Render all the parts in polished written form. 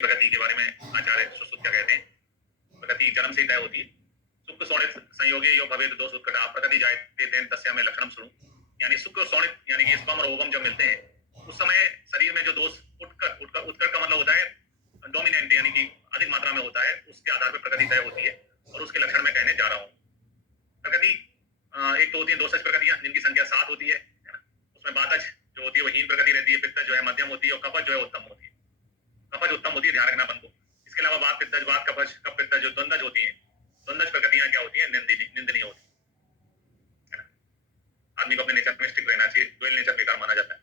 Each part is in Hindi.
प्रगति के बारे में आचार्य सुश्रुत क्या कहते हैं? प्रगति जन्म से ही तय होती है। सुख शोणित संयोगे यो भवेद दो सुखटा प्रगति जायते तेन तस्या में लक्षणम शुरू। यानी सुख और शोणित यानी कि स्पर्म और ओवम जब मिलते हैं उस समय शरीर में जो दोष उत्कट का मतलब होता है डोमिनेंट, यानी कि अधिक मात्रा में होता है, उसके आधार पर प्रगति तय होती है और उसके लक्षण मैं कहने जा रहा हूँ। प्रगति एक तो होती है दोषज प्रगतियां जिनकी संख्या 7 होती है ना? उसमें बातज जो होती है वो हीन प्रगति रहती है, पित्तज जो है मध्यम होती है और कपज जो है उत्तम होती है। कपज उत्तम होती है, ध्यान रखना अपन को। इसके अलावा बात पित्तज, बात कपज, कप पित्तज जो द्वंद्वज होती है, द्वंद्वज प्रगतियां क्या होती है? निंदनीय होती है ना? आदमी को अपने नेचर में स्टिक रहना चाहिए, डुअल नेचर बेकार माना जाता है।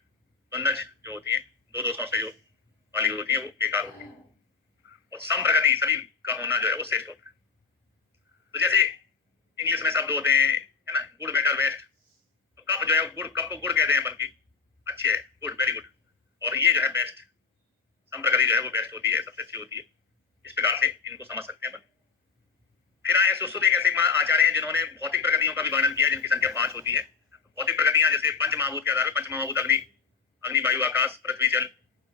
द्वंद्वज जो होती है दो दोषों से जो वाली होती है वो बेकार होती है और सम प्रगति सभी का होना जो है वो श्रेष्ठ होता है। तो जैसे इंग्लिश में शब्द होते हैं है ना, गुड बेटर बेस्ट, तो कप जो है गुड, कप को गुड कहते हैं अपन की, अच्छी है, गुड वेरी गुड, और ये जो है बेस्ट, सम प्रगति जो है वो बेस्ट होती है, सबसे अच्छी होती है। इस प्रकार से इनको समझ सकते हैं अपन। फिर आए सुश्रुत एक ऐसे आचार्य हैं जिन्होंने भौतिक प्रगतियों का भी वर्णन किया जिनकी संख्या 5 होती है। भौतिक प्रगतियां जैसे पंच महाभूत के आधार पर, पंच महाभूत अग्नि, अग्नि वायु आकाश पृथ्वी जल,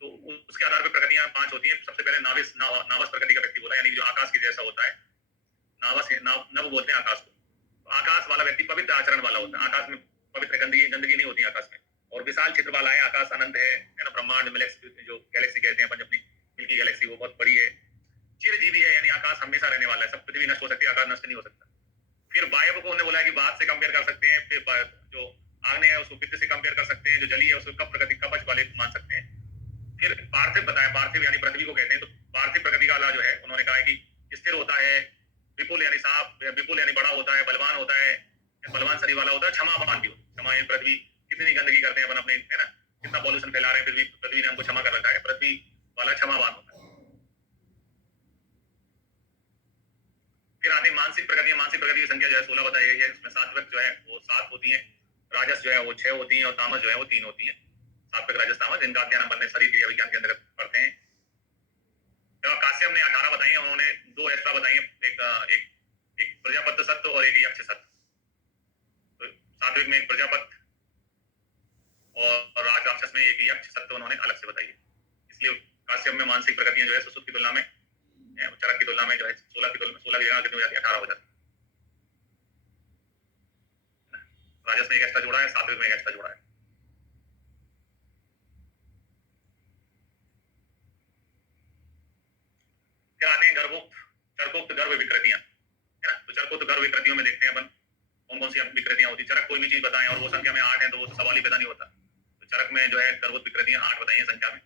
तो उसके आधार पर प्रगतियां 5 होती हैं। सबसे पहले नावस प्रगति का व्यक्ति बोला, यानी जो आकाश के जैसा होता है, नावस नव बोलते हैं आकाश को। तो आकाश वाला व्यक्ति पवित्र आचरण वाला होता है। आकाश में पवित्र गंदगी नहीं होती आकाश में, और विशाल चित्र वाला है। आकाश अनंत है ना, ब्रह्मांड जो गैलेक्सी कहते हैं अपन अपनी मिल्की गैलेक्सी, वो बहुत बड़ी है। चिरजीवी है, यानी आकाश हमेशा रहने वाला है। सब पृथ्वी नष्ट हो सकती है, आकाश नष्ट नहीं हो सकता। फिर वायु को उन्होंने बोला कि बात से कंपेयर कर सकते हैं। फिर जो आग्नेय है उसको पित्त से कंपेयर कर सकते हैं, जो जलीय है उसको कप प्रगति कवच वाले मान सकते हैं। फिर पार्थिव बताया, पार्थिव यानी पृथ्वी को कहते हैं। तो पार्थिव प्रगति वाला जो है उन्होंने कहा है कि स्थिर होता है, विपुल यानी साफ, विपुल यानी बड़ा होता है, बलवान होता है, बलवान शरीर वाला होता है, क्षमावान भी होता है। क्षमा, पृथ्वी कितनी गंदगी करते हैं अपन अपने, है ना, कितना पॉल्यूशन फैला रहे हैं, पृथ्वी ने हमको क्षमा कर रखा है, पृथ्वी वाला क्षमावान होता है। फिर आते मानसिक प्रगति। मानसिक प्रगति की संख्या जो है 16 बताई गई है। इसमें सात्विक जो है वो 7 होती है, राजस जो है वो 6 होती है और तामस जो है वो 3 होती है। सात्विक, राजस, तामस, इनका अध्ययन अपन शरीर क्रिया विज्ञान के अंतर्गत पढ़ते हैं। काश्यप ने 18 बताई है, उन्होंने 2 एक्स्ट्रा बताई है, एक प्रजापत्य सत्व और एक यक्ष सत्व। तो सात्विक में एक प्रजापत्य और राज राक्षस में एक यक्ष सत्व उन्होंने अलग से बताई है। इसलिए काश्यप में मानसिक प्रगतियां जो है सुश्रुत की तुलना में, चरक की तुलना में जो है 16 की जगह कितनी हो जाती है? 18 हो जाती है। राजस में एक एक्स्ट्रा जोड़ा है, सात्विक में एक एक्स्ट्रा जोड़ा है। फिर आते हैं गर्भोक्त, चरकोक्त गर्भ विकृतियां, है ना। तो चरकोक्त गर्भ विकृतियों में देखते हैं अपन कौन कौन सी विकृतियां होती है। चरक कोई भी चीज बताएं और वो संख्या में 8 है तो वो तो सवाल ही पैदा नहीं होता। तो चरक में जो है गर्भोक्त विकृतियां 8 बताई है संख्या में,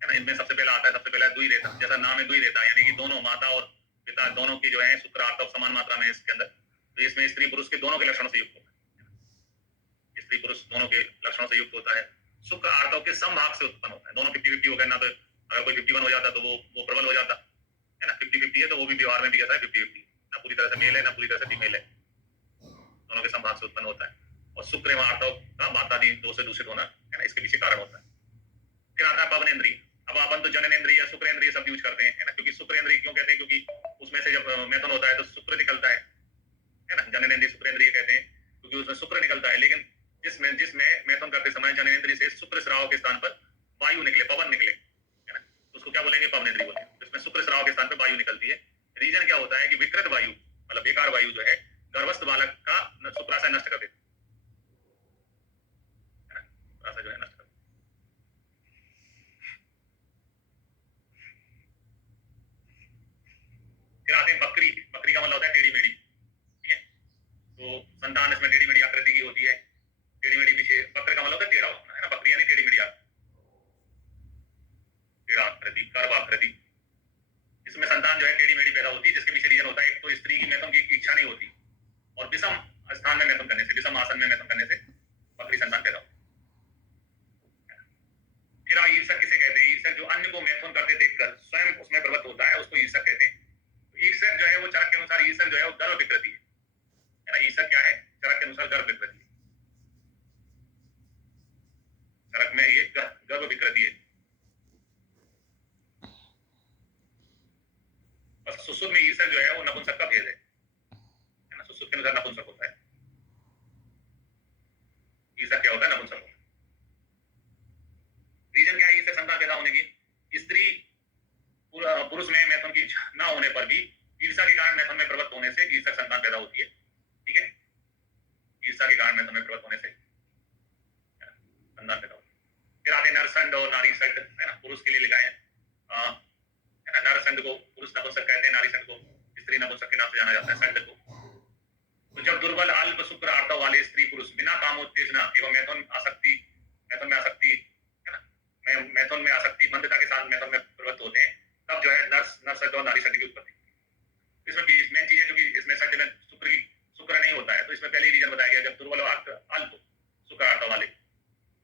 है ना। इनमें सबसे पहला आता है, सबसे पहला दुई रेता, जैसा नाम है दुई रेता, यानी कि दोनों माता और पिता दोनों की जो है शुक्र आर्तव समान मात्रा में इसके अंदर। तो इसमें स्त्री पुरुष के दोनों के लक्षणों से युक्त होता है, स्त्री पुरुष दोनों के लक्षणों से युक्त होता है। शुक्र आर्तव के समभाग से उत्पन्न होता है। दोनों 50-50 हो गए ना, तो अगर कोई 51 हो जाता तो वो प्रबल हो जाता है ना। 50-50 है तो वो भी व्यवहार में भी कैसा है 50-50, ना पूरी तरह से मेल है ना पूरी तरह से फीमेल है, दोनों के संभाग से उत्पन्न होता है। और शुक्र एवं आर्तव का मातादी दो से दूषित होना, है ना, इसके पीछे कारण होता है। फिर आता है पवनेन्द्रिय। अब अपन तो जननेन्द्रिय या शुक्रेंद्रिय सब यूज करते हैं ना, क्योंकि शुक्रेंद्रिय क्यों कहते हैं? क्योंकि उसमें से जब मैथुन होता है तो शुक्र निकलता है ना। जननेन्द्रिय शुक्रेंद्रिय कहते हैं क्योंकि उसमें शुक्र निकलता है। लेकिन जिसमें मैथुन करते समय जननेन्द्रिय से शुक्र स्राव के स्थान पर वायु निकले, पवन निकले, है ना, तो उसको क्या बोलेंगे? पवनेन्द्रिय बोलेंगे। इसमें शुक्र स्राव के स्थान पर वायु निकलती है। रीजन क्या होता है कि विकृत वायु मतलब बेकार वायु जो है गर्भस्थ बालक का शुक्राशय नष्ट कर देती है, शुक्राशय जो है नष्ट कर। फिर आते हैं बकरी। बकरी का मतलब होता है टेढ़ी मेढ़ी, ठीक है। तो संतान इसमें टेढ़ी मेढ़ी आकृति की होती है। टेढ़ी मेढ़ी पीछे बकर का मतलब होता है टेढ़ा होना, है ना। बकरी यानी टेढ़ी मेढ़ी टेढ़ा आकृति, कर्व आकृति। इसमें संतान जो है टेढ़ी मेढ़ी पैदा होती है, जिसके पीछे रीजन होता है एक तो स्त्री की मैथुन की इच्छा नहीं होती, और विषम स्थान में मैथुन करने से, विषम आसन में मैथुन करने से बकरी संतान पैदा होती है। फिर ईर्षक किसे कहते हैं? ईर्षक जो अन्य को मैथुन करते देखकर स्वयं उसमें प्रवृत्त होता है, उसको ईर्षक कहते हैं। ईर्षक जो है वो चरक के अनुसार ईर्षक जो है वो गर्भ विकृति है ना। ईर्षक क्या है? चरक के अनुसार गर्भ विकृति है। चरक में ये गर्भ विकृति है। और सुश्रुत में ईर्षक जो है वो नपुंसक का भेद है ना। सुश्रुत के अनुसार नपुंसक होता है, ईर्षक क्या होता है? नपुंसक होता है। रीजन क्या है ईर्षक संतान पैदा होने की? स्त्री पूरा पुरुष में मैथुन की इच्छा न होने पर भी ईर्ष्या के कारण मैथुन में प्रवृत्त होने से ईर्षक संतान पैदा होती है। ठीक है, ईर्ष्या के कारण मैथुन में प्रवृत्त होने से संतान पैदा होती है। फिर आते नरसंड और नारी संड, है ना, पुरुष के लिए लिखा है। नरसंड को पुरुष नपुंसक कहते हैं, नारी संड को स्त्री नपुंसक के नाम से जाना जाता है, संड को। तो जब दुर्बल अल्प शुक्र आर्तव वाले स्त्री पुरुष बिना कामोत्तेजना एवं मैथुन में आसक्ति, है ना, मैथुन में आसक्ति मंदता के साथ मैथुन में प्रवृत्त होते हैं, तब जो है नरसंड और नारी संड की उत्पत्ति। इसमें मेन चीज है क्योंकि इसमें संड में शुक्र नहीं होता है, तो इसमें पहले रीजन बताया गया जब दुर्बल और अल्प शुक्र आर्तव वाले,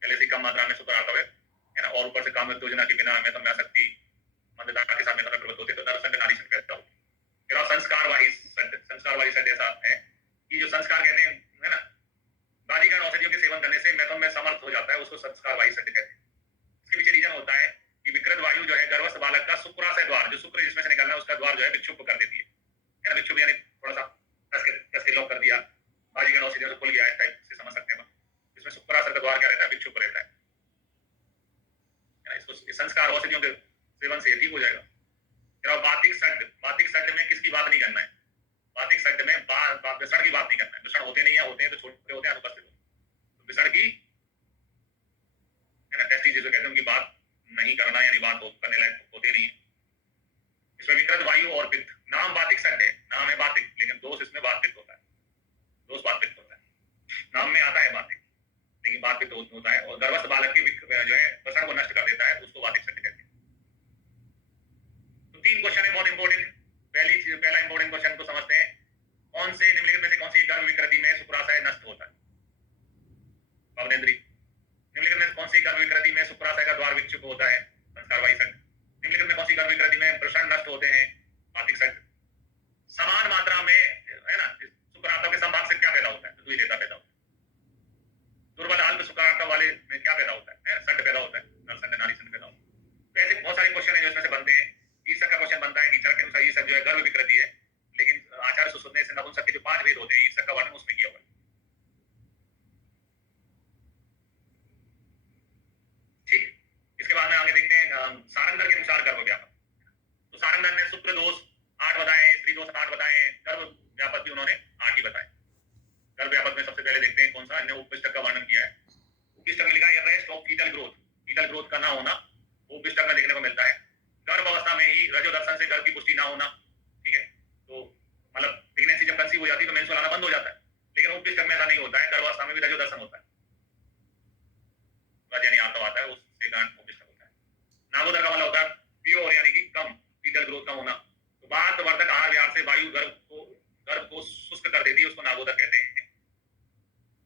पहले से कम मात्रा में शुक्र आर्तव है ना, और ऊपर से कामोत्तेजना के बिना मैथुन में आसक्ति मंदता के साथ मैथुन में प्रवृत्त होते हैं, तो नरसंड नारी संड कहता हूं। फिर संस्कारवाही संड ऐसा है कि जो संस्कार कहते हैं, है ना, बाजीगण औषधियों के सेवन करने से मैथुन में समर्थ हो जाता है, उसको संस्कारवाही संड कहते हैं। इसके पीछे रीजन होता है कि विकृत वायु जो है गर्भस्थ बालक का शुक्राशय द्वार, जो शुक्र जिसमें से निकलना है उसका द्वार जो है विक्षुब्ध कर देती है ना, विक्षुब्ध यानी थोड़ा सा कस के लॉक कर दिया, बाजीगण औषधियों से खुल गया, इस टाइप से समझ सकते हैं। इसमें शुक्राशय का द्वार क्या रहता है, विक्षुब्ध रहता है ना, इसको संस्कार औषधियों के सेवन से ठीक हो जाएगा। फिर बातिक संड में किसकी बात नहीं करना है, बातिक संड में विषण की बात नहीं करना है, विषण होते नहीं है, होते हैं तो छोटे होते हैं, अनुपस्थित होते हैं, तो विषण की, है ना, टेस्टिस जो कहते हैं उनकी बात नहीं करना, यानी बात करने लायक होते नहीं है। इसमें विकृत वायु और पित्त, नाम बातिक संड है, नाम है बातिक, लेकिन दोष इसमें बात पित्त होता है, दोष बात पित्त होता है, नाम में आता है बातिक लेकिन बात पित्त होता है, और गर्भस्थ बालक के जो है वसण को नष्ट कर देता है, उसको बातिक संड कहते हैं। तो 3 क्वेश्चन है बहुत इंपॉर्टेंट। पहला इंपॉर्टेंट क्वेश्चन को समझते हैं, कौन से निम्नलिखित में से कौन सी गर्भ विकृति में शुक्राशय नष्ट होता है, भवनेन्द्री। निम्नलिखित में कौन सी गर्भ विकृति में शुक्राशय का द्वार विक्षुब्ध होता है, संस्कारवाही संड। निम्नलिखित में कौन सी गर्भ विकृति में वृषण नष्ट होते हैं, बातिक संड। समान मात्रा में, है ना, शुक्रार्तव के संभाग से क्या पैदा होता है, द्वितीयता पैदा होता है। दुर्बल अल्प शुक्रार्तव वाले में क्या पैदा होता है, संड पैदा होता है, नरसंड नारी संड पैदा होता है। तो ऐसे बहुत सारे क्वेश्चन है जो इसमें से बनते हैं। ईर्षक का क्वेश्चन बनता है कि ईर्षक के अनुसार ईर्षक जो है गर्भ विकृति है, लेकिन आचार्य सुश्रुत ने नपुंसक के जो 5 भेद होते हैं ईर्षक का वर्णन उसमें किया हुआ है। ठीक, इसके बाद में आगे देखते हैं सारंगधर के अनुसार गर्भ व्यापक। तो सारंगधर ने शुक्र दोष 8 बताए, स्त्री दोष 8 बताए, गर्भ व्यापक भी उन्होंने 8 ही बताए। गर्भ व्यापक में सबसे पहले देखते हैं कौन सा, इन्होंने उपपिष्टक का वर्णन किया है। उपपिष्टक में लिखा है रेस्ट ऑफ फीटल ग्रोथ का ना होना, वो उपपिष्टक में देखने को मिलता है। गर्भ अवस्था में ही रजो दर्शन से गर्भ की पुष्टि ना होना, ठीक है, तो मतलब प्रेगनेंसी जब कंसीव हो जाती है तो मेंस्ट्रुअल आना बंद हो जाता है, लेकिन उपपिष्टक में ऐसा नहीं होता है, गर्भ अवस्था में भी रजो दर्शन होता है, यानी आता आता है, उसके कारण उपपिष्टक होता है। नाभोदर का मतलब होता है प्योर, यानी कि कम फीटल ग्रोथ का होना। तो बात वर्धक आहार विहार से वायु गर्भ को शुष्क कर देती है, उसको नाभोदर कहते हैं।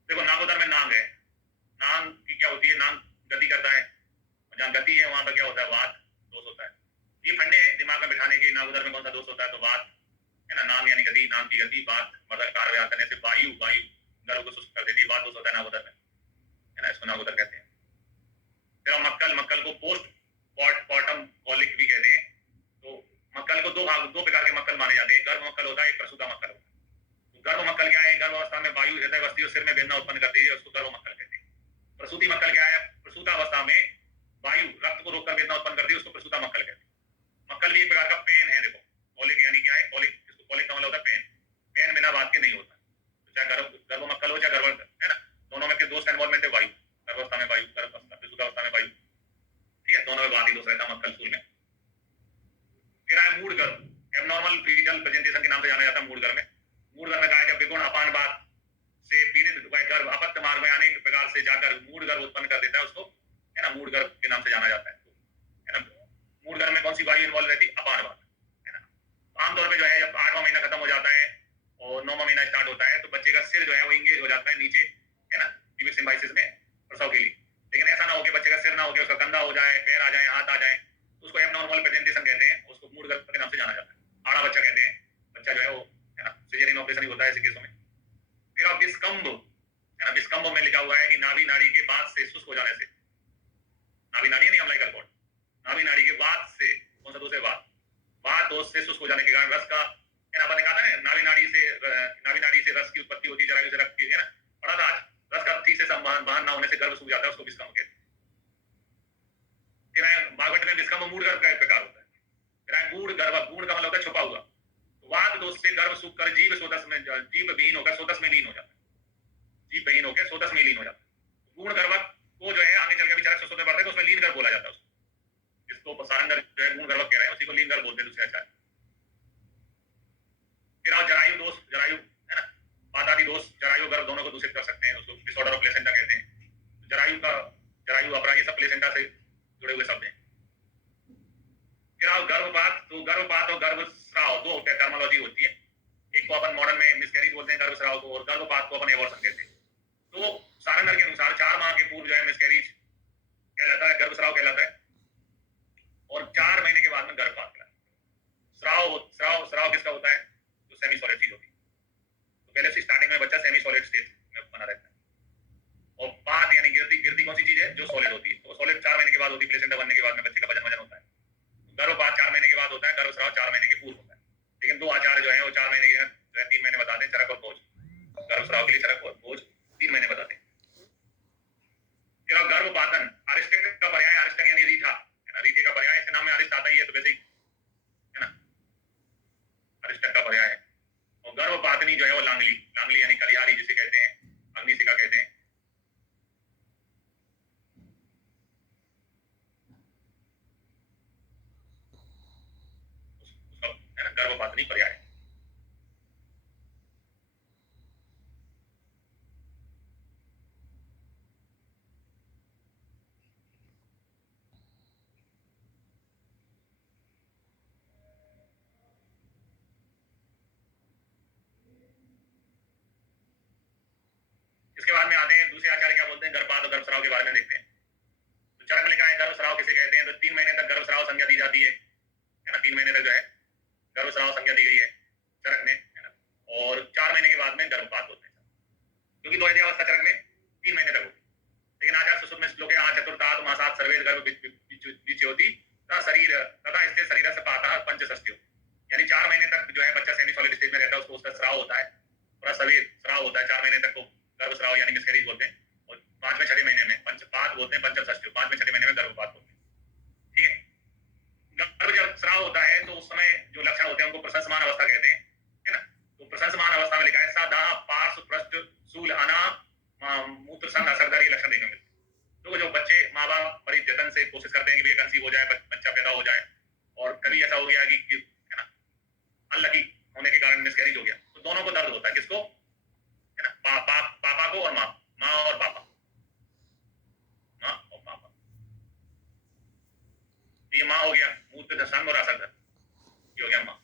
देखो नाभोदर में नांग है, नांग की क्या होती है, नांग गति करता है, जहाँ गति है वहां पर क्या होता है, वात दोष होता है। ये फंडे दिमाग में बिठाने के, नाभोदर में कौन सा दोष होता है, तो वात, है ना, नाम यानी गति, नाम की गति, बात वर्धक आहार विहार करने से वायु गर्भ को शुष्क कर देती है, बात दोष होता है नाभोदर में, है ना, इसको नाभोदर कहते हैं। फिर मक्कल को पोस्टमार्टम कॉलिक भी कहते हैं। तो मक्कल को दो प्रकार के मक्कल माने जाते हैं, गर्भ मक्कल होता है, एक प्रसूता मक्कल होता है। तो गर्भ मक्कल क्या है, गर्भ अवस्था में वायु हृदय वस्ती और सिर में वेदना उत्पन्न करती है, उसको गर्भ मक्कल कहते हैं। प्रसूति मक्कल क्या है, प्रसूता अवस्था में वायु रक्त को रोककर वेदना उत्पन्न करती है, उसको प्रसूता मक्कल कहते हैं। मक्कल भी एक प्रकार का पेन है। देखो कॉलिक यानी क्या है, कॉलिक, इसको कॉलिक का मतलब होता है पेन, पेन बिना बात के नहीं होता। तो चाहे गर्भ मक्कल हो चाहे गर्भ, है ना, दोनों में दोस्त इन्वॉल्वमेंट है वायु, गर्भावस्था में वायु, प्रसूता अवस्था में वायु, ठीक है, दोनों में बात ही दोष रहता है मक्कल सूल में। फिर आए मूढ़ गर्भ, एबनॉर्मल फीटल प्रेजेंटेशन के नाम से जाना जाता है मूढ़ गर्भ में। मूढ़ गर्भ में कहा जब विगुण अपान बात से पीड़ित गर्भ अपत्य मार्ग में अनेक प्रकार से जाकर मूढ़ गर्भ उत्पन्न कर देता है, उसको, है ना, मूढ़ गर्भ के नाम से जाना जाता है। है ना, मूढ़ गर्भ में कौन सी वायु इन्वॉल्व रहती है, अपान बात, है ना। आमतौर पर जो है जब 8वां महीना खत्म हो जाता है और 9वां महीना स्टार्ट होता है तो बच्चे का सिर जो है वो इंगेज हो जाता है नीचे, है ना, टिबिक सिम्बाइसिस में प्रसव के लिए। लेकिन ऐसा ना हो कि बच्चे का सिर ना हो कि उसका कंधा हो जाए, पैर आ जाए, हाथ आ जाए, उसको एबनॉर्मल प्रेजेंटेशन कहते हैं, उसको मूढ़ गर्भ के नाम से जाना जाता है। आड़ा बच्चा कहते हैं, बच्चा जो है वो, है ना, सिजेरियन ऑपरेशन ही होता है ऐसे केसों में। फिर अब विस्कंभ, है ना, विस्कंभ में लिखा हुआ है कि नाभि नाड़ी के बाद से शुष्क हो जाने से, नाभि नाड़ी नहीं अम्लाइकल कॉर्ड, नाभि नाड़ी के बाद से, कौन सा दोष है, बाद दोष से शुष्क हो जाने के कारण रस का, है ना, आपने कहा था ना, नाभि नाड़ी से रस की उत्पत्ति होती है, जरायु से रक्त की, है ना, पढ़ा था आज, रस का ठीक से बहन ना होने से गर्भ सूख जाता है, उसको विस्कंभ कहते हैं। फिर भागवत में विस्कंभ मूढ़ गर्भ का एक प्रकार होता है। फिर गूढ़ गर्भ, गूढ़ का मतलब होता है छुपा हुआ। वाद दोष से गर्भ सूख कर जीव सोदस में, जीव विहीन होकर सोदस में लीन हो जाता है, जीव विहीन होकर सोदस में लीन हो जाता है। गूढ़ गर्भ को जो है आगे चल के भी चरक सुसुत में पढ़ते हैं तो उसमें लीन गर्भ बोला जाता है उसको, जिसको सारंग गर्भ जो है गूढ़ गर्भ कह रहे हैं उसी को लीन गर्भ बोलते हैं दूसरे आचार्य। फिर आप जरायु दोष, जरायु है ना, पादादि दोष, जरायु गर्भ दोनों को दूषित कर सकते हैं, उसको डिसऑर्डर ऑफ प्लेसेंटा कहते हैं। जरायु का, जरायु अपरा ये सब प्लेसेंटा से जुड़े हुए शब्द हैं। फिर आप गर्भपात, तो गर्भपात और गर्भस्राव दो टर्मिनोलॉजी होती है, एक को अपन मॉडर्न में मिसकैरेज बोलते हैं गर्भस्राव को, और गर्भपात को अपन एबॉर्शन कहते हैं। तो सारंगर के अनुसार 4 माह के पूर्व जो है मिसकैरेज कहलाता है, गर्भस्राव कहलाता है, और 4 महीने के बाद में गर्भपात कहलाता है। स्राव, स्राव, स्राव किसका होता है? जो सेमी सॉलिड चीज होती है। तो पहले से स्टार्टिंग में बच्चा सेमी सॉलिड स्टेज में बना रहता है, और पात यानी गिरती, गिरती कौन सी चीज है? जो सॉलिड होती है। तो सॉलिड 4 महीने के बाद होती है, प्लेसेंटा बनने के बाद में बच्चे का वजन होता है। गर्भपात 4 महीने के बाद होता है, गर्भस्राव 4 महीने के पूर्व होता है। लेकिन 2 आचार्य जो है वो 4 महीने के 3 महीने बताते हैं, चरक और भोज। गर्भस्राव के लिए चरक और भोज 3 महीने बताते हैं। फिर गर्भपातन, अरिष्टक का पर्याय, अरिष्टक यानी रीठा, रीठे का पर्याय, इसके नाम में अरिष्ट आता ही है, तो वैसे ही है ना, अरिष्टक का पर्याय है। और गर्भपातनी जो है वो लांगली, लांगली यानी कलियारी जिसे कहते हैं, अग्निशिखा कहते हैं। है ना, गर्भपातनी पर्याय। इसके बाद में आते हैं दूसरे आचार्य क्या बोलते हैं, गर्भपात और गर्भस्राव के बारे में देखते हैं। तो चरक में लिखा है गर्भस्राव किसे कहते हैं, तो 3 महीने तक गर्भस्राव संज्ञा दी जाती है ना, 3 महीने तक जो है गर्भस्राव संज्ञा दी गई है चरक में, है ना, और 4 महीने के बाद में गर्भपात होते हैं, क्योंकि द्वैतीय अवस्था चरक में 3 महीने तक होती है। लेकिन आचार्य सुश्रुत में श्लोक है चतुर्थात् मासात् सर्वे गर्भ विच्योति शरीर तथा स्थिर शरीर से पाता पंचषष्ट्यो, यानी 4 महीने तक जो है बच्चा सेमी सॉलिड स्टेज में रहता है, उसको उसका स्राव होता है, पूरा शरीर स्राव होता है 4 महीने तक को गर्भस्राव यानी मिसकैरेज बोलते हैं, और 5वें 6वें महीने में पंचपात बोलते हैं, पंचषष्ट्यो 5वें 6वें महीने में गर्भपात बोलते हैं। ठीक है, गर्भ जब स्राव होता है तो उस समय जो लक्षण होते हैं उनको प्रशंसमान अवस्था कहते हैं, है ना। तो प्रशंसमान अवस्था में लिखा है सादाह पार्श्व पृष्ठ शूल अना मूत्र संग असरदारी लक्षण देखने मिलते हैं। तो जो बच्चे माँ बाप बड़ी जतन से कोशिश करते हैं कि भैया कंसीव हो जाए, बच्चा पैदा हो जाए, और कभी ऐसा हो गया कि है ना अनलकी होने के कारण मिसकैरेज हो गया, तो दोनों को दर्द होता है, किसको? है ना, पापा को और माँ, माँ और पापा, माँ और पापा। ये माँ हो गया मूत्र संग और असरदार, ये हो गया माँ,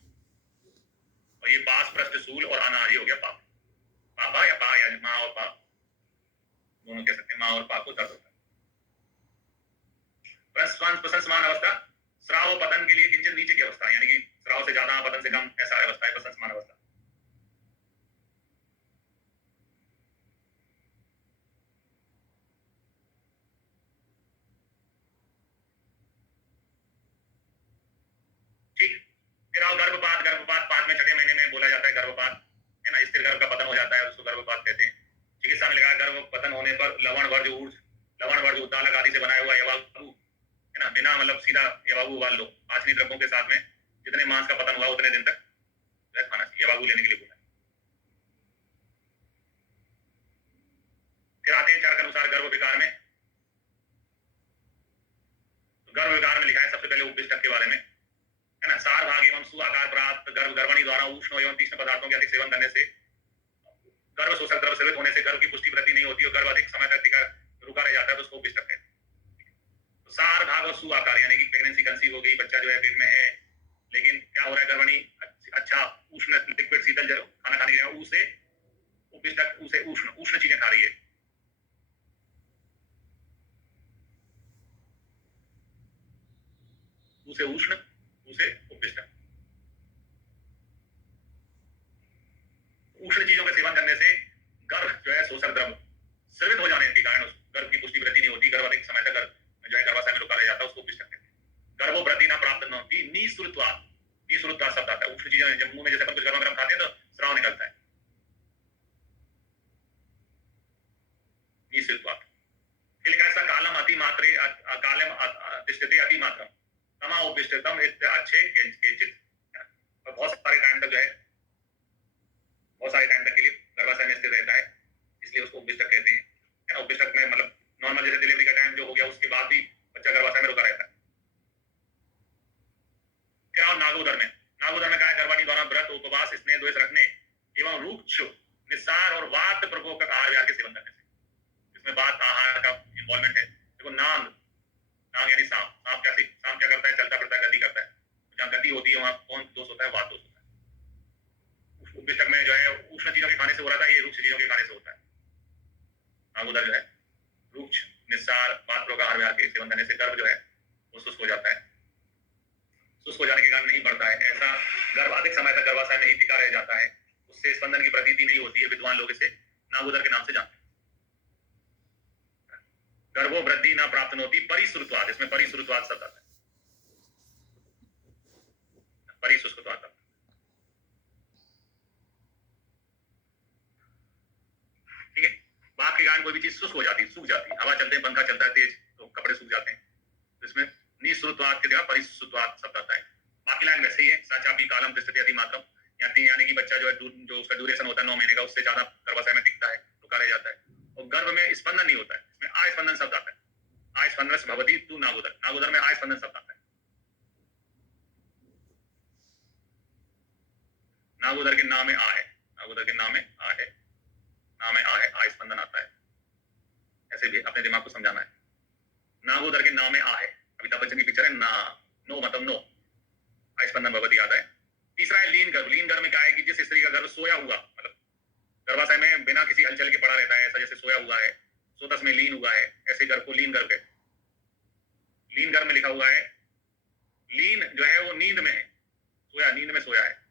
और ये पास पृष्ठ शूल और अनार ये हो गया पापा। पापा या पा या माँ और पाप दोनों कह सकते हैं, माँ और पाप को दर्द होता है। प्रशंसमान अवस्था स्राव पतन के लिए किंचित नीचे की अवस्था, यानी कि स्राव से ज्यादा पतन से कम, ऐसा अवस्था है प्रशंसमान अवस्था। ठीक, फिर आओ गर्भपात, गर्भपात 5वें 6वें महीने में बोला जाता है गर्भपात, है ना, स्थिर गर्भ का पतन हो जाता है, उसको गर्भपात कहते हैं। चिकित्सा में लिखा है गर्भ पतन होने पर लवण वर्ज ऊर्ज, लवण वर्ज उद्दालक आदि से बनाया हुआ यवागु, है ना, बिना मतलब सीधा यवागु उबाल लो, पाचनी द्रव्यों के साथ में जितने मांस का पतन हुआ उतने दिन तक खाना चाहिए, यवागु लेने के लिए बोला। फिर आते हैं चरक अनुसार गर्भ विकार में। तो गर्भ विकार में लिखा है सबसे पहले उपविष्टक के बारे में, है ना, सार भाग एवं सुआकार प्राप्त गर्भणी द्वारा उष्ण एवं तीक्ष्ण पदार्थों के अधिक सेवन करने से गर्भ शोषक द्रव सेवित होने से गर्भ की पुष्टि वृद्धि नहीं होती और गर्भ अधिक समय तक रुका रह जाता है, तो उसको उपविष्टक कहते हैं। तो सार भाग और सुआकार यानी कि प्रेगनेंसी कंसीव हो गई, बच्चा जो है पेट में है, लेकिन क्या हो रहा है, गर्भणी अच्छा उष्ण लिक्विड शीतल जल खाना खाने के लिए उसे उपविष्टक, उसे उष्ण उष्ण चीजें खा रही है, उसे उष्ण, उसे उपविष्टक। उष्ण चीजों का सेवन करने से गर्भ जो है शोषक द्रव स्रावित हो जाने के कारण उस गर्भ की पुष्टि वृद्धि नहीं होती, गर्भ अधिक समय तक जो है गर्भाशय में रुका रह जाता है, उसको उपविष्टक कहते हैं। गर्भो वृद्धि ना प्राप्त न होती, निःसृत्वात्, निःसृत्वात् शब्द आता है, उष्ण चीजें जब मुंह में जैसे अपन कुछ गर्म गर्म खाते हैं तो स्राव निकलता है, निःसृत्वात्। फिर लिखा है कालम अति मात्रे कालम तिष्ठते अति मात्रम तमा उपविष्टतम अच्छे केचित नागोदर में क्या है, गर्भाणी द्वारा व्रत उपवास स्नेह द्वेष रखने एवं रूक्ष निस्सार और वात प्रकोप आहार विहार के सेवन करने से, इसमें वात आहार का इन्वॉल्वमेंट है। देखो नाग यानी सांप क्या करता है, चलता फिरता है, गति करता है। जहाँ गति होती है वहां कौन दोष होता है, वात दोष होता है। उपनिषद में जो है उष्ण चीजों के खाने से हो रहा था, ये रूक्ष चीजों के खाने से होता है। नागोदर जो है रूक्ष निस्सार वात प्रकोप आहार विहार के सेवन करने से गर्भ जो है वो शुष्क हो जाता है। शुष्क हो जाने के कारण नहीं बढ़ता है, ऐसा गर्भ अधिक समय तक गर्भाशय में ही टिका रह जाता है, उससे स्पंदन की प्रतीति नहीं होती है। विद्वान लोग इसे नागोदर के नाम से जानते हैं। गर्भो वृद्धि न प्राप्त होती परिश्रुतवाद, इसमें परिश्रुतवाद शब्द आता है, परिशुष्कवाद। ठीक है, बाप के कारण कोई भी चीज शुष्क हो जाती है, सूख जाती है, हवा चलते हैं, पंखा चलता है तेज तो कपड़े सूख जाते हैं, तो इसमें निश्रुतवाद की जगह परिश्रुतवाद शब्द आता है। बाकी लाइन वैसे ही है, साचापी कालम तिष्ठति अधिमात्रम, यानी कि बच्चा जो है जो उसका ड्यूरेशन होता है 9 महीने का, उससे ज्यादा गर्भाशय में टिकता है, रुका रह जाता है, और गर्भ में स्पंदन नहीं होता है। इसमें आय स्पंदन शब्द आता है, आय स्पंदन भवती तू नागोदर, नागोदर में आय स्पंदन शब्द आता है। नागोदर के नाम में आ है, नागोदर के नाम में आ है, नाम में आ है, आय स्पंदन आता है। ऐसे भी अपने दिमाग को समझाना है। नागोदर के नाम में आ है, अमिताभ बच्चन की पिक्चर है ना, नो मतलब नो, आय स्पंदन भवती आता है। तीसरा है लीन गर्भ। लीन गर्भ में क्या है कि जिस स्त्री का गर्भ सोया हुआ, मतलब गर्भाशय में बिना किसी हलचल के पड़ा रहता है, ऐसा जैसे सोया हुआ है, सोतस में लीन हुआ है, ऐसे गर्भ को लीन गर्भ है। लीन गर्भ में लिखा हुआ है, लीन जो है वो नींद में है, सोया, नींद में सोया है।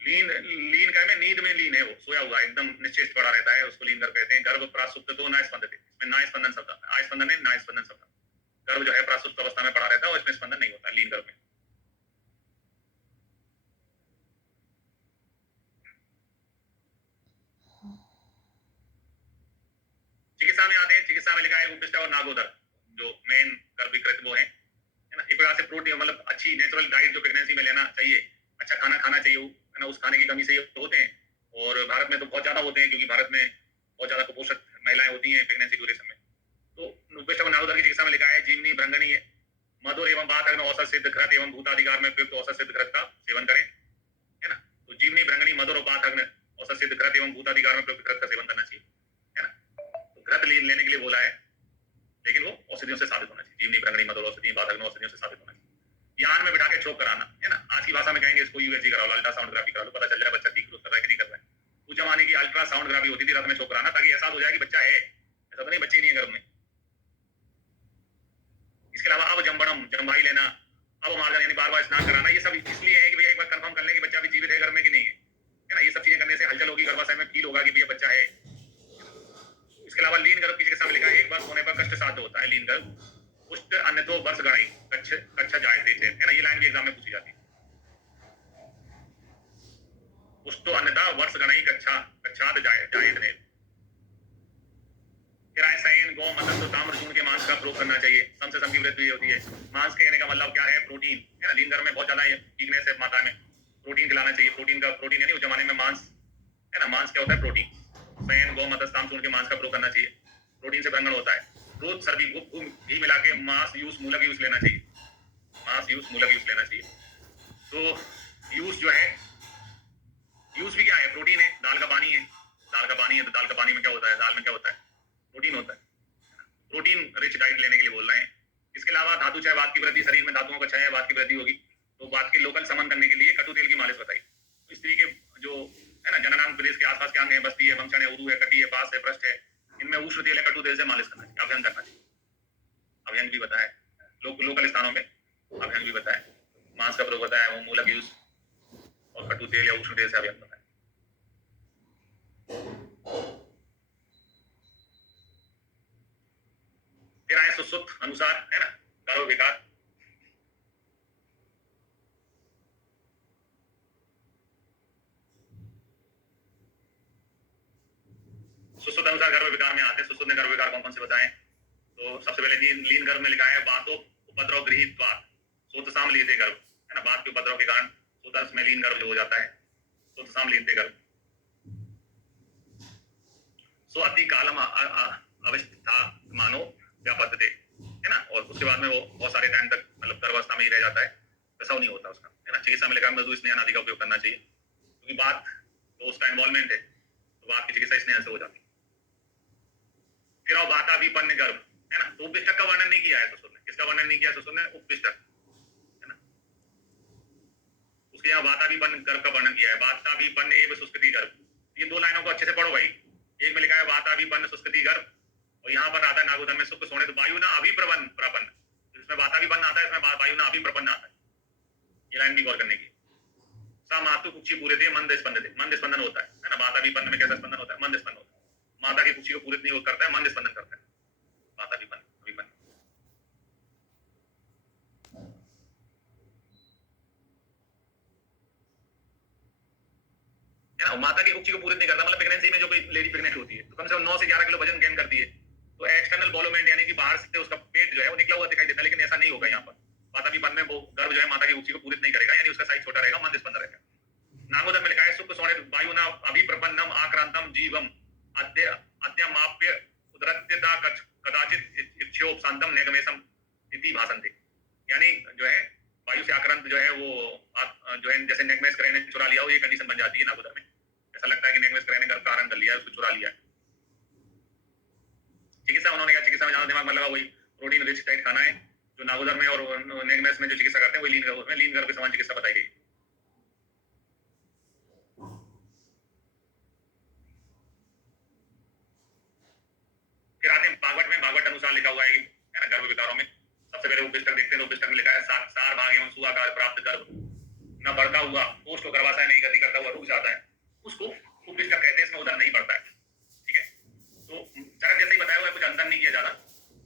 लीन का में नींद में लीन है, वो सोया हुआ एकदम निश्चेष्ट पड़ा रहता है, उसको लीन गर्भ कहते हैं। गर्भ प्रासुप्त तो ना स्पंदन, इसमें ना स्पंदन शब्द आता है, आय स्पंदन है, ना स्पंदन शब्द। गर्भ जो है प्रासुप्त अवस्था में पड़ा रहता है और इसमें स्पंदन नहीं होता लीन गर्भ में। चिकित्सा में आते हैं, चिकित्सा में लिखा है उपदिष्ट और नागोदर, जो मेन गर्भ विकृत वो है ना। एक प्रकार से प्रोटीन मतलब अच्छी नेचुरल डाइट जो प्रेगनेंसी में लेना चाहिए, अच्छा खाना खाना चाहिए, है ना, उस खाने की कमी से ये होते हैं। और भारत में तो बहुत ज्यादा होते हैं, क्योंकि भारत में बहुत ज्यादा कुपोषित महिलाएं होती हैं प्रेगनेंसी ड्यूरेशन में। तो उपदिष्ट और नागोदर की चिकित्सा में लिखा है जीवनी भ्रंगणी है, मधुर एवं बात अग्न औसत सिद्ध घृत एवं भूताधिकार में प्रयुक्त औसत सिद्ध घृत का सेवन करें, है ना। तो जीवनी भ्रंगणी मधुर और बात अग्न औसत सिद्ध घृत एवं भूताधिकार में प्रयुक्त घृत का सेवन करना चाहिए, है ना। तो घृत लेने के लिए बोला है, लेकिन वो औषधियों से साबित होना चाहिए। जीवनी भ्रंगणी मधुर औषधि बात अग्न औषधियों से साबित होना चाहिए। यान में बिठा के चोक कराना, है ना, आज की भाषा में कहेंगे इसको यूएसजी कराओ, अल्ट्रासाउंडग्राफी करा लो, पता चल जाए बच्चा ठीक ग्रोथ कर रहा है कि नहीं कर रहा है। उस जमाने की अल्ट्रासाउंडग्राफी होती थी, रात में चोक कराना, ताकि एहसास हो जाए कि बच्चा है, ऐसा तो नहीं बच्चे नहीं है गर्भ में। इसके अलावा अब जम्भाई लेना, अब मार्जन यानी बार बार स्नान कराना, ये सब इसलिए है कि भैया एक बार कंफर्म कर लें कि बच्चा भी जीवित है घर में कि नहीं है, है ना। ये सब चीजें करने से हलचल होगी, गर्भाशय में फील होगा कि भैया बच्चा है। इसके अलावा लीन गर्भ की चिकित्सा में लिखा है एक वर्ष होने पर कष्ट साध्य होता है लीन गर्भ, पुष्ट अन्यतो वर्ष गणाई कच्छ जायते थे, है ना। ये लाइन भी एग्जाम में पूछी जाती है। पुष्टो अन्यथा वर्ष गणाई कच्छाद जायते। किराए सैन गौ मदद ताम्रचूर्ण के मांस का प्रयोग करना चाहिए, सम से सम की वृद्धि होती है। मांस के कहने का मतलब क्या है, प्रोटीन, है ना। लीन गर्भ में बहुत ज्यादा वीकनेस है माता में, प्रोटीन खिलाना चाहिए। प्रोटीन यानी उस जमाने में मांस, है ना, मांस क्या होता है, प्रोटीन। सैन गौ मदद ताम्रचूर्ण के मांस का प्रयोग करना चाहिए, प्रोटीन से भ्रंगण होता है। रोज सर्दी घी मिला के मांस यूज मूलक यूज लेना चाहिए, मांस यूज मूलक यूज लेना चाहिए। तो यूज जो है, यूज भी क्या है, प्रोटीन है, दाल का पानी है, दाल का पानी है, तो दाल का पानी में क्या होता है, दाल में क्या होता है, प्रोटीन होता है। प्रोटीन रिच डाइट लेने के लिए बोल रहे हैं। इसके अलावा धातु क्षय, वात की वृद्धि, शरीर में धातुओं का क्षय है, वात की वृद्धि होगी, तो वात के लोकल समन करने के लिए कटु तेल की मालिश बताई। तो स्त्री के जो है ना जननांग प्रदेश के आसपास के अंग है, बस्ती है, वंक्षण है, उरु है, कटी है, पास है, पृष्ठ है, इनमें उष्ण तेल है, कटु तेल से मालिश करना चाहिए, अभ्यंग करना चाहिए। अभ्यंग भी बताया, लोकल स्थानों में अभ्यंग भी बताया, मांस का प्रयोग बताया, वो मूलक यूज, और कटु तेल या उष्ण तेल से अभ्यंग बताया। तेरा है सुश्रुत अनुसार, है ना, गर्भ विकार। सुश्रुत अनुसार गर्भ विकार में आते हैं। सुश्रुत ने गर्भ विकार कौन कौन से बताएं, तो सबसे पहले लीन गर्भ में लिखा है बातो उपद्रव गृहीत सोतसाम लीते गर्भ, है ना। बात के उपद्रव के कारण सोतस में लीन गर्भ जो हो जाता है, सोतसाम लीते गर्भ। सो अति कालम अवस्था मानो व्यापत्ते, है ना, और उसके बाद में वो बहुत सारे टाइम तक मतलब गर्भावस्था में ही रह जाता है, प्रसव नहीं होता उसका, है ना। चिकित्सा में लिखा है मृदु स्नेहन आदि का उपयोग करना चाहिए, क्योंकि बात तो उसका इन्वॉल्वमेंट है, तो बात की चिकित्सा स्नेहन से हो जाती है। फिर और वाताभिपन्न गर्भ, है ना, तो उपविष्टक का वर्णन नहीं किया है ससुर ने, किसका वर्णन नहीं किया ससुर ने, उपविष्टक, है ना। उसके यहाँ वाताभिपन्न गर्भ का वर्णन किया है, वाताभिपन्न एवं सुस्कृति गर्भ। ये दो लाइनों को अच्छे से पढ़ो भाई। एक में लिखा है वाताभिपन्न सुस्कृति गर्भ, और यहाँ पर आता है नागोदर में सुख सोने, तो वायु ना अभिप्रपन्न प्रपन्न, इसमें वाताभिपन्न आता है, इसमें वायु ना अभिप्रपन्न आता है। ये लाइन भी गौर करने की। सा मातु कुक्षी पूरे थे मंद स्पंदन, मंद स्पंदन होता है ना, वाताभिपन्न में कैसा स्पंदन होता है, मंद स्पंदन होता है। माता की कुक्षी को पूरित नहीं करता है, मंद स्पंदन करता है, वाताभिपन्न अभिपन्न, है ना। माता की कुक्षी को पूरित नहीं करता, मतलब प्रेगनेंसी में जो कोई लेडी प्रेग्नेंट होती है तो कम से कम 9 से 11 किलो वजन गेन करती है, तो एक्सटर्नल वॉल्यूमेंट यानी कि बाहर से उसका पेट जो है वो निकला हुआ दिखाई देता है, लेकिन ऐसा नहीं होगा यहाँ पर। वाताभिपन्न में वो गर्भ जो है माता की कुक्षी को पूरित नहीं करेगा, यानी उसका साइज छोटा रहेगा, मंद स्पंदन रहेगा। नागोदर में लिखा है सुख सोने वायुना अभिप्रपन्नम आक्रांतम जीवम अद्य अद्यमाप्य उदरत्यता कदाचित इच्छोपशांतम नेगमेशम इति भाषन्ते, यानी जो है वायु से आक्रांत जो है वो जो है जैसे नेगमेश करे ने चुरा लिया हो, ये कंडीशन बन जाती है नागोदर में। ऐसा लगता है कि नेगमेश करे ने गर्भ का हरण कर लिया है, उसको चुरा लिया है। चिकित्सा उन्होंने कहा, चिकित्सा में ज्यादा दिमाग मत लगा, वही प्रोटीन रिच डाइट खाना है जो नागोदर में और नेगमेश में जो चिकित्सा करते हैं वही लीन गर्भ के समान चिकित्सा बताई गई। फिर आते हैं भागवत में, भागवत अनुसार लिखा हुआ है ना गर्भ विकारों में। सबसे पहले उपविष्टक देखते हैं, तो उपविष्टक में लिखा है सार भाग एवं सुआकार प्राप्त गर्भ न बढ़ता हुआ पोस्ट गर्भाशय नहीं गति करता हुआ रुक जाता है, उसको उपविष्टक कहते हैं, इसमें उधर नहीं पड़ता है, ठीक है। तो चरक जैसे ही बताया हुआ है, कुछ अंतर नहीं किया जाता।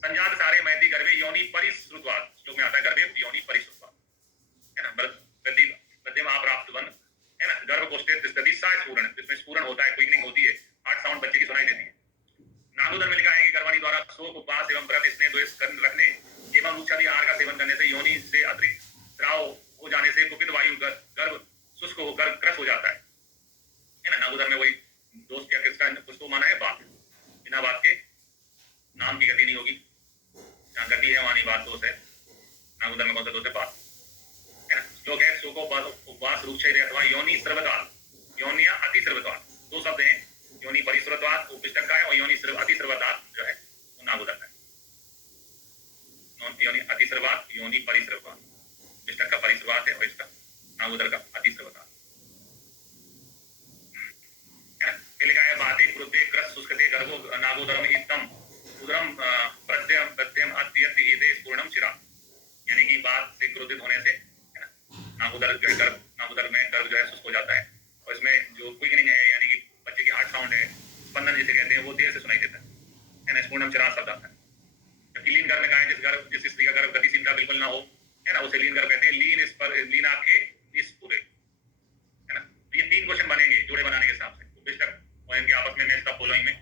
संजात सारे मैथी गर्भे योनि परिश्रुतवाद, श्लोक में आता है गर्भे योनि परिश्रुतवाद, है ना। वृद्धि वृद्धि में प्राप्त वन, है ना। गर्भ कोष्ठे स्थिति सा स्फूरण, जिसमें स्फूरण होता है, क्विकनिंग होती है, हार्ट साउंड बच्चे की सुनाई देती है। नागोदर में लिखा है कि गर्भाणी द्वारा शोक उपवास एवं व्रत स्नेह द्वेष रखने एवं रूक्षादि आहार का सेवन करने से योनि से अतिरिक्त स्राव हो जाने से कुपित वायु गर्भ शुष्क होकर क्रस हो जाता है ना। नागोदर में वही दोष क्या किसका कुछ तो माना है, बात, बिना बात के नाम की गति नहीं होगी, जहाँ गति है वहां नहीं बात दोष है। नागोदर में कौन सा दोष है, बात, है ना। श्लोक है शोको उपवास रूक्षय अथवा योनि सर्वताल, योनिया अति सर्वताल, दो शब्द हैं, योनि परिश्रुतवाद उपविष्टक का है और योनि अति सर्वताल जो है वो नागोदर का है। योनि अति सर्ववाद, योनि परिश्रुतवाद, उपविष्टक का परिश्रुतवाद है और इसका नागोदर का अति सर्वताल। लिखा है बाते क्रुद्धे क्रस शुष्कते गर्भो नागोदरम इत्तम उदरम प्रत्यम प्रत्यम अत्यति हेते पूर्णम चिरा, यानी कि बात से क्रोधित होने से, है ना, नागोदर जो है गर्भ, नागोदर में गर्भ जो है शुष्क हो जाता है, और इसमें जो क्विकनिंग है यानी कि बच्चे की हार्ट साउंड है, स्पंदन जिसे कहते हैं, वो देर से सुनाई देता है ना। पूर्णम चिरा शब्द आता है। जबकि लीन गर्भ में कहा है जिस स्त्री का गर्भ गतिशीलता बिल्कुल ना हो, है ना, उसे लीन गर्भ कहते हैं। लीन इस पर लीन आके निष्पुरे, है ना। ये 3 क्वेश्चन बनेंगे जोड़े बनाने के हिसाब से, उपविष्टक और इनके आपस में मैच का फॉलोइंग में।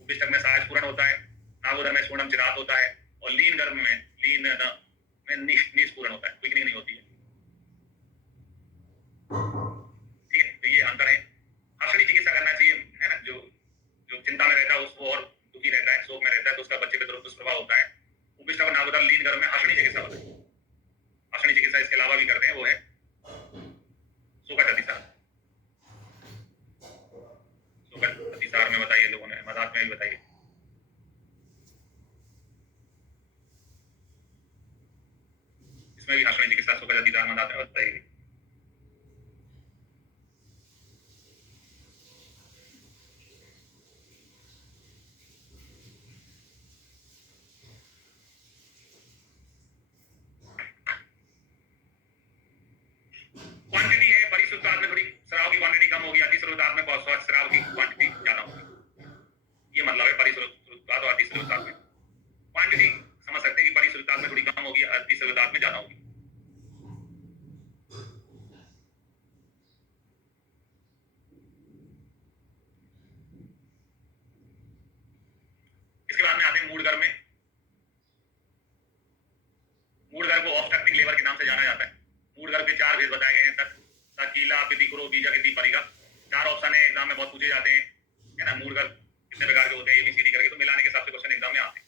उपविष्टक में साहस पूर्ण होता है, नागोदर में पूर्णम चिरात होता है, और लीन गर्भ में लीन में निष्पूर्ण होता है, क्विकनिंग नहीं होती है, ठीक है। तो ये अंतर है। हर्षणी चिकित्सा करना चाहिए, है ना, जो चिंता में रहता है उसको और दुखी रहता है, शोक में रहता है तो उसका बच्चे पे दुष्प्रभाव होता है। उपविष्टक और नागोदर लीन गर्भ में हर्षणी चिकित्सा होता है। हर्षणी चिकित्सा इसके अलावा भी करते हैं, वो है सुखद अतिसार। सुखद अतिसार में बताइए लोगों ने, मजाक में भी बताइए, इसमें भी हर्षणी चिकित्सा सुखद अतिसार में बताते हैं, बताइए। क्वांटिटी है, परिशुद्धात्म में थोड़ी शराब की क्वांटिटी कम होगी, अति श्रोतात्म में बहुत शराब की क्वांटिटी ज्यादा होगी, ये मतलब है परिशुद्धात्म और अति श्रोतात्म में क्वांटिटी समझ सकते हैं कि परिशुद्धात्म में थोड़ी कम होगी, अति श्रोतात्म में ज्यादा होगी। इसके बाद में आते हैं मूड गर्भ में। मूड गर्भ को ऑब्स्ट्रक्टिव लेबर के नाम से जाना जाता है। मूड गर्भ के 4 भेद बताए गए हैं, तकीला पितिकुरो बीजा किति परिगा। 4 ऑप्शन है, एग्जाम में बहुत पूछे जाते हैं, है ना। मूड गर्भ कितने प्रकार के होते हैं, ABCD करके, तो मिलाने के हिसाब से क्वेश्चन एग्जाम में आते हैं।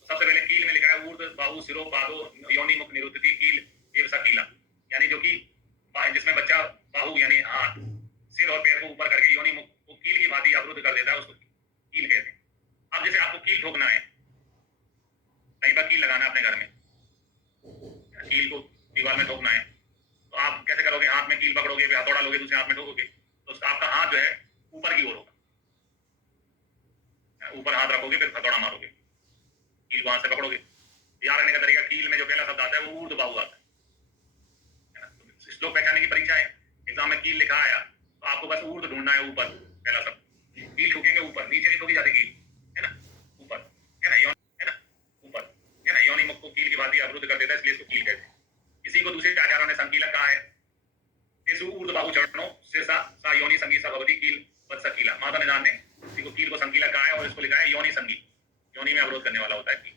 तो सबसे पहले कील में लिखा है ऊर्ध्व बाहु बाहु सिरो पादो योनि मुख निरुद्धति कील एव सकीला, यानी जो कि जिसमें बच्चा बाहु यानी हाथ, सिर और पैर को ऊपर करके योनि मुख को कील की भांति अवरुद्ध कर देता है, उसको कील कहते हैं। अब जैसे आपको कील ठोकना है, कहीं पर कील लगाना है अपने घर में, कील को दीवार में ठोकना है, तो आप कैसे करोगे? हाथ में कील पकड़ोगे, फिर हथौड़ा लोगे, दूसरे हाथ में ठोकोगे, तो उसका आपका हाथ जो है ऊपर की ओर होगा, ऊपर हाथ रखोगे, फिर हथौड़ा मारोगे, कील को हाथ से पकड़ोगे। याद रखने का तरीका, कील में जो पहला शब्द आता है वो ऊर्ध्व बाहु आता है। श्लोक पहचानने की परीक्षा है, एग्जाम में कील लिखा आया तो आपको बस ऊर्ध्व ढूंढना है, ऊपर पहला शब्द। कील ठोकेंगे ऊपर, नीचे नहीं ठोकी जाती कील, है ना, ऊपर, है ना, है ना, ऊपर, है ना। योनि मुख को कील की भांति अवरुद्ध कर देता है, इसलिए इसको कील कहते हैं। इसी को दूसरे आचार्यों ने संकीलक कहा है। इस ऊर्ध्व बाहु चरणों शीर्षा सा योनि संगी सा भवति कील वत्स कीला। माता निदान ने इसी को कील को संकीलक कहा है और इसको लिखा है योनि संगी, योनि में अवरोध करने वाला होता है कील।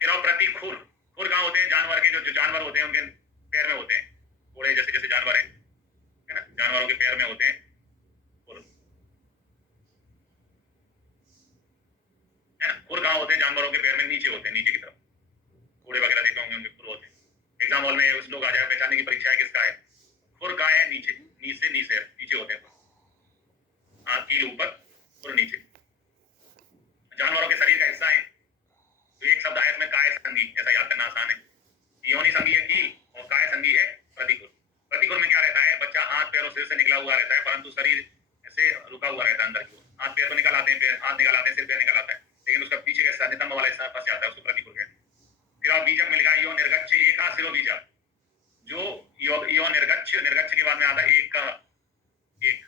फिर और प्रति खुर, खुर कहाँ होते हैं? जानवर के जो जानवर होते हैं उनके पैर में होते हैं, घोड़े जैसे जैसे जानवर है ना, जानवरों के पैर में होते हैं खुर, है ना। खुर कहाँ होते हैं? जानवरों के पैर में नीचे होते हैं, नीचे की तरफ। घोड़े वगैरह देखे होंगे, उनके खुर होते हैं। एग्जाम हॉल में श्लोक आ जाए, पहचानने की परीक्षा है किसका है? खुर कहाँ है? नीचे, नीचे नीचे नीचे होते हैं, हाथ कील ऊपर, खुर नीचे। जानवरों के शरीर का हिस्सा है, तो एक शब्द आयत में काय संगी, ऐसा याद करना आसान है। योनि संगी है कील और काय संगी है प्रतिकुल। प्रतिकुल में क्या रहता है? बच्चा हाथ पैर और सिर से निकला हुआ रहता है, परंतु शरीर से रुका हुआ रहता है अंदर की ओर। हाथ पैर तो निकल आते हैं, हाथ निकल आते हैं, सिर पैर निकल आता है, लेकिन उसका पीछे का नितंब वाला हिस्सा फंस जाता है, उसको प्रतिकुल कहते हैं। फिर आप बीजक में लिखा है यो निर्गच्छ एका सिरो बीजा, जो यो निर्गच्छ, निर्गच्छ के बाद में आता है एक का एक,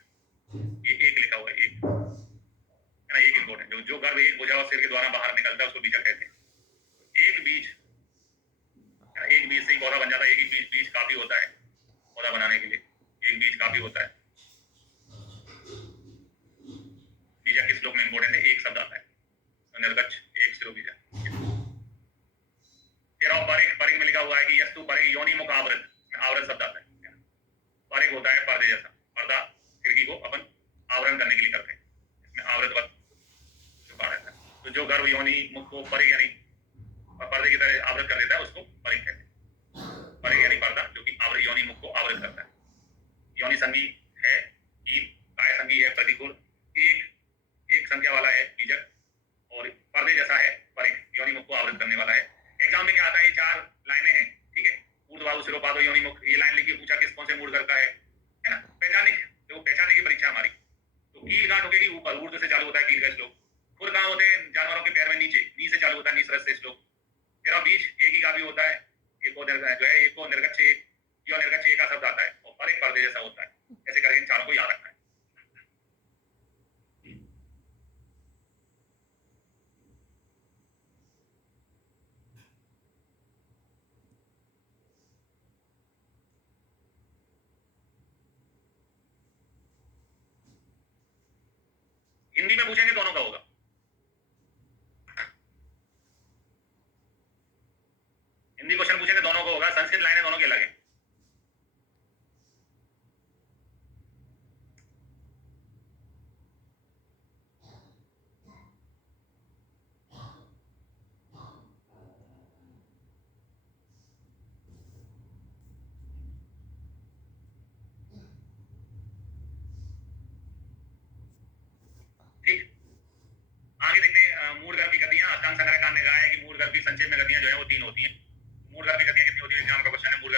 एक लिखा हुआ है, एक है ना, एक इंपॉर्टेंट, जो गर्भ एक भुजा और सिर के द्वारा बाहर निकलता है उसको बीजक कहते हैं। एक बीज, एक बीज से ही पौधा बन जाता है, एक ही बीज काफी होता है पौधा बनाने के लिए, एक बीज काफी होता है। बीजा किस श्लोक में इंपॉर्टेंट है? एक शब्द आता है, निर्गच्छ एक सिरो बीजा। तेरा परिक, परिक में लिखा हुआ है कि यस्तु परिक योनि मुख आवृत, आवृत शब्द आता है। परिक होता है पर्दे जैसा, पर्दा खिड़की को अपन आवरण करने के लिए करते हैं, इसमें आवृत छुपा रहता है। तो जो गर्भ योनि मुख को परिक यानी पर्दे की तरह आवृत कर देता है उसको परिक कहते हैं। परिक यानी पर्दा जो कि आवृत योनि मुख को आवृत करता है। योनि संगी है कील, काय संगी है प्रतिकूल, एक संख्या वाला है बीजक, और पर्दे जैसा है परिक, योनि मुख को आवृत करने वाला है। एग्जाम में क्या आता है? ये चार लाइनें हैं, ठीक है। ऊर्ध्व बाहु सिरो पादो योनि मुख, ये लाइन लिखी, पूछा किस कौन से मूड का है ना, पहचानने, देखो पहचानने की परीक्षा हमारी। तो कील कहाँ ठोकेगी? ऊपर, ऊर्ध्व से चालू होता है कील का श्लोक। खुर कहाँ होते हैं? जानवरों के पैर में नीचे, नी से चालू होता है, निसरस से श्लोक। तेरा बीज एक ही काफी होता है, एक को जो है एक को निर्गच्छ एक, यो निर्गच्छ एक का शब्द आता है, और परिक पर्दे जैसा होता है। ऐसे करके इन चारों को याद रखना है। हिंदी में पूछेंगे दोनों का होगा, हिंदी क्वेश्चन पूछेंगे दोनों को होगा, संस्कृत लाइनें दोनों के अलग है। ठीक, आगे देखते हैं। मूल गर्भ की गतियां, अष्टांग संग्रह कांड ने कहा है कि मूल गर्भ की संक्षेप में गतियां जो है वो 3 होती हैं। मूल गर्भ की गतियां कितनी होती है? एग्जाम का क्वेश्चन है, मूल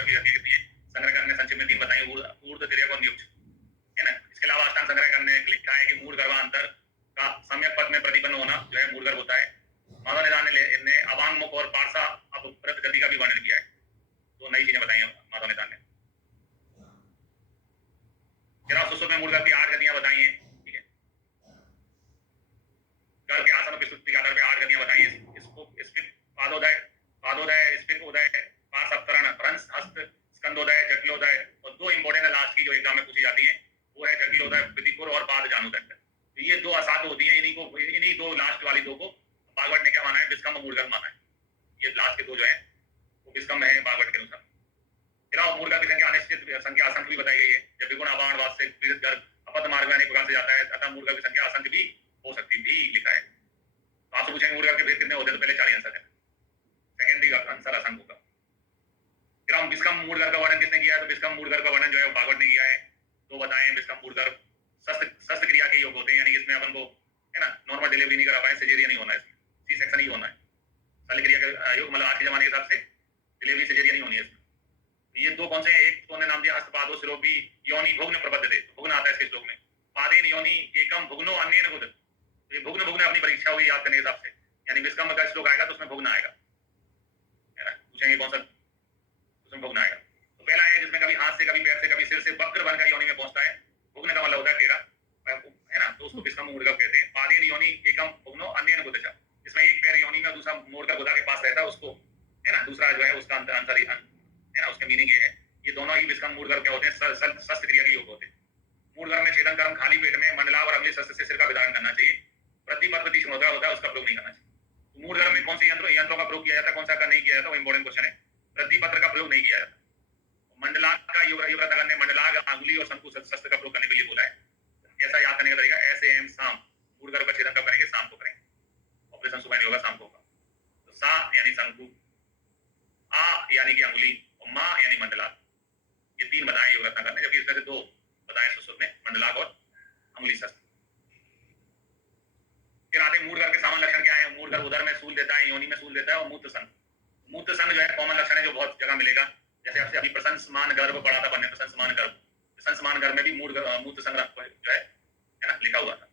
मूड गर्भ का वर्णन किसने किया है? तो विस्कम मूड गर्भ का वर्णन जो है वो भागवत ने किया है। तो बताएं विस्कम मूड गर्भ शस्त्र क्रिया के योग होते हैं, यानी इसमें अपन को है ना नॉर्मल डिलीवरी नहीं करा पाए, सिजेरियन नहीं होना है, इसमें सी सेक्शन ही होना है। शल्य क्रिया का योग मतलब आज के जमाने के हिसाब से डिलीवरी सिजेरियन नहीं होनी है इसमें। ये दो कौन से हैं? एक तो उन्होंने नाम दिया हस्तपादो शिरोपी योनि भुग्न प्रबद्धते, भुग्न आता है इसके श्लोक में, पादेन योनि एकम भुग्नो अन्येन बुध। ये भुग्न अपनी परीक्षा होगी याद करने के हिसाब से, यानी विस्कम का श्लोक आएगा तो उसमें भुग्न आएगा, है ना, पूछेंगे कौन सा, उसमें भुग्न आएगा। तो पहला है जिसमें कभी हाथ से कभी पैर से कभी सिर से वक्र बनकर योनि में पहुंचता है, भुग्न का मतलब होता है टेढ़ा, है ना, तो उसको विस्कम मोड़कर कहते हैं। पादेन योनि एकम भुग्नो अन्येन बुध, जिसमें एक पैर योनि में दूसरा मोड़कर बुधा के पास रहता है उसको, है ना, दूसरा जो है उसका अंतर है ना, उसका मीनिंग ये है। ये दोनों ही विस्कम मूड गर्भ क्या होते हैं? शस्त्र क्रिया के योग होते हैं। मूड गर्भ में छेदन कर्म खाली पेट में मंडलाव और अगले शस्त्र से सिर का विदान करना चाहिए। प्रतिपत्र तीक्ष्ण होता है उसका प्रयोग नहीं करना चाहिए। मूड गर्भ में कौन से यंत्रों का प्रयोग किया जाता है, कौन सा का नहीं किया जाता, वो इंपॉर्टेंट क्वेश्चन है। प्रतिपत्र का प्रयोग नहीं किया जाता। मंडलाग का युवराज ने मंडलाग अंगुली और शंकु शस्त्र का प्रयोग करने के लिए बोला है। कैसा याद करने का तरीका? ऐसे एम शाम, मूड गर्भ का छेदन कब करेंगे? शाम को करेंगे, ऑपरेशन सुबह नहीं होगा, शाम को होगा। तो सा यानी शंकु, आ यानी कि अंगुली, और मा यानी मंडलाग, ये तीन बताएं योग रत्न करने, जबकि इसमें से दो बताएं सुश्रुत में, मंडलाग और अंगुली शस्त्र। फिर आते मूड गर्भ के सामान्य लक्षण क्या है? मूड गर्भ उदर में सूल देता है, योनि में सूल देता है, और मूत्र संघ। मूत्र संघ जो है कॉमन लक्षण है जो बहुत जगह मिलेगा, जैसे आपसे अभी प्रशंसमान गर्भ पढ़ा था बनने, प्रशंसमान गर्भ में भी मूत्र संघ जो है ना लिखा हुआ था।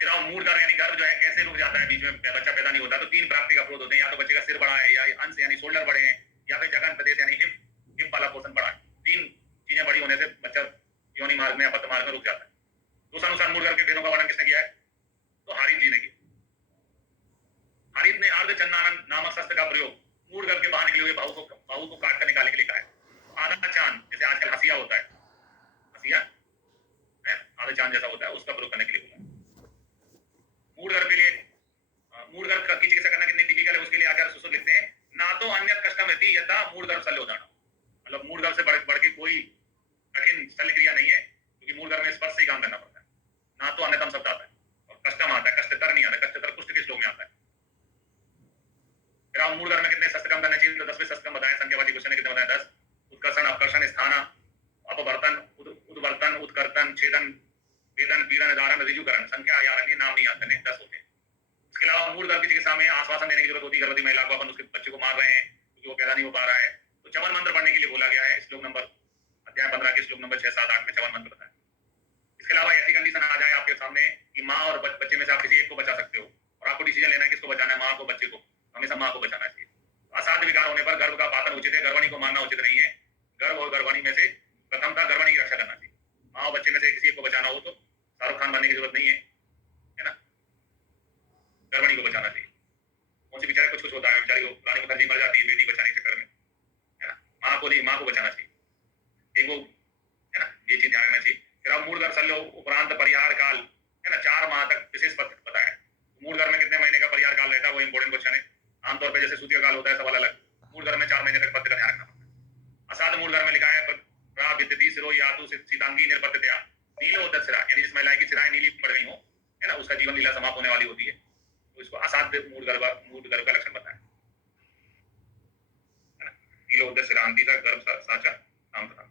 फिर मूड गर्भ यानी गर्भ जो है कैसे रुक जाता है, बीच में बच्चा पैदा नहीं होता, तो तीन प्राकृतिक अवरोध होते हैं, या तो बच्चे का सिर बड़ा है, या अंश यानी शोल्डर बड़े हैं, या फिर जगन प्रदेश यानी हिप वाला पोर्शन बड़ा है। तीन चीजें बड़ी होने से बच्चा योनि मार्ग में, अपत्य मार्ग में रुक जाता है। दूसरा अनुसार मूड गर्भ के भेदों का वर्णन किसने किया है? तो हारित जी ने किया। हारित ने अर्धचंदानन नामक शस्त्र का प्रयोग मूड गर्भ के बाहर निकले हुए बाहु को काट कर निकालने के लिए कहा है। आधा चांद जैसे आजकल हसिया होता है, हसिया आधा चांद जैसा होता है, उसका प्रयोग करने के लिए बोला। मूड गर्भ के लिए मूड गर्भ की चिकित्सा करना कितनी टिपिकल है, उसके लिए आचार्य सुश्रुत लिखते हैं, ना तो अन्य कष्टम रहती यथा मूड गर्भ शल्योदान, मतलब मूड गर्भ से बढ़ के कोई कठिन शल्य क्रिया नहीं है, क्योंकि मूड गर्भ में स्पर्श से ही काम करना पड़ता है। ना तो अन्यतम शब्द आता है, और कष्टम आता है, कष्टतर नहीं आता, कष्टतर कुष्ठ के श्लोक में आता है। फिर मूड गर्भ में कितने शस्त्र काम करना चाहिए? तो 10वें शस्त्र बताएं, संख्यावाची क्वेश्चन है, कितने बताएं? 10। उत्कर्षण, अपकर्षण, स्थान, अपवर्तन, उद्वर्तन, उत्कर्तन, छेदन, वेदन, पीड़न, धारण, ऋजुकरण। संख्या याद रखनी, नाम नहीं याद करने, 10 होते हैं। इसके अलावा मूड गर्भ की चिकित्सा में आश्वासन देने की जरूरत होती है। गर्भवती महिला को अपन उसके बच्चे को मार रहे हैं क्योंकि वो पैदा नहीं हो पा रहा है, तो चवन मंत्र पढ़ने के लिए बोला गया है। श्लोक नंबर अध्याय 15 के श्लोक नंबर 6, 7, 8 में चवन मंत्र बताया। इसके अलावा ऐसी कंडीशन आ जाए आपके सामने कि माँ और बच्चे में से आप किसी एक को बचा सकते हो, और आपको डिसीजन लेना है किसको बचाना है, माँ को बच्चे को, हमेशा माँ को बचाना चाहिए। असाध्य विकार होने पर गर्भ का पातन उचित है, गर्भणी को मारना उचित नहीं है। गर्भ और गर्भणी में से प्रथमतः गर्भणी की रक्षा करना चाहिए। माँ और बच्चे में से किसी एक को बचाना हो तो शाहरुख खान बनने की जरूरत नहीं है, है ना, गर्भणी को बचाना चाहिए। कौन सी बेचारे कुछ होता है, बेचारी रानी मुखर्जी मर जाती है बेटी बचाने के चक्कर में, है ना, माँ को नहीं, माँ को बचाना चाहिए, एक वो, है ना, ये चीज ध्यान रखना चाहिए। फिर अब मूड गर्भ शल्य उपरांत परिहार काल, है ना, 4 माह तक विशेष बताया। मूड गर्भ में कितने महीने का परिहार काल रहता है, वो इंपॉर्टेंट क्वेश्चन है। आमतौर पर जैसे सूतिका काल होता है सवाल अलग, मूड गर्भ में 4 महीने तक पत्य का ध्यान रखना पड़ता है। असाध मूड गर्भ में लिखा है प्राविद्यति सिरो यातु सीतांगी निर्पत्यतया नीलोदर सिरा, यानी जिस महिला की सिराएं नीली पड़ गई हो, है ना, उसका जीवन लीला समाप्त होने वाली होती है, तो इसको असाध्य मूड गर्भ का लक्षण बताया, है ना, नीलोदर सिरांति का गर्भ साचा नाम था।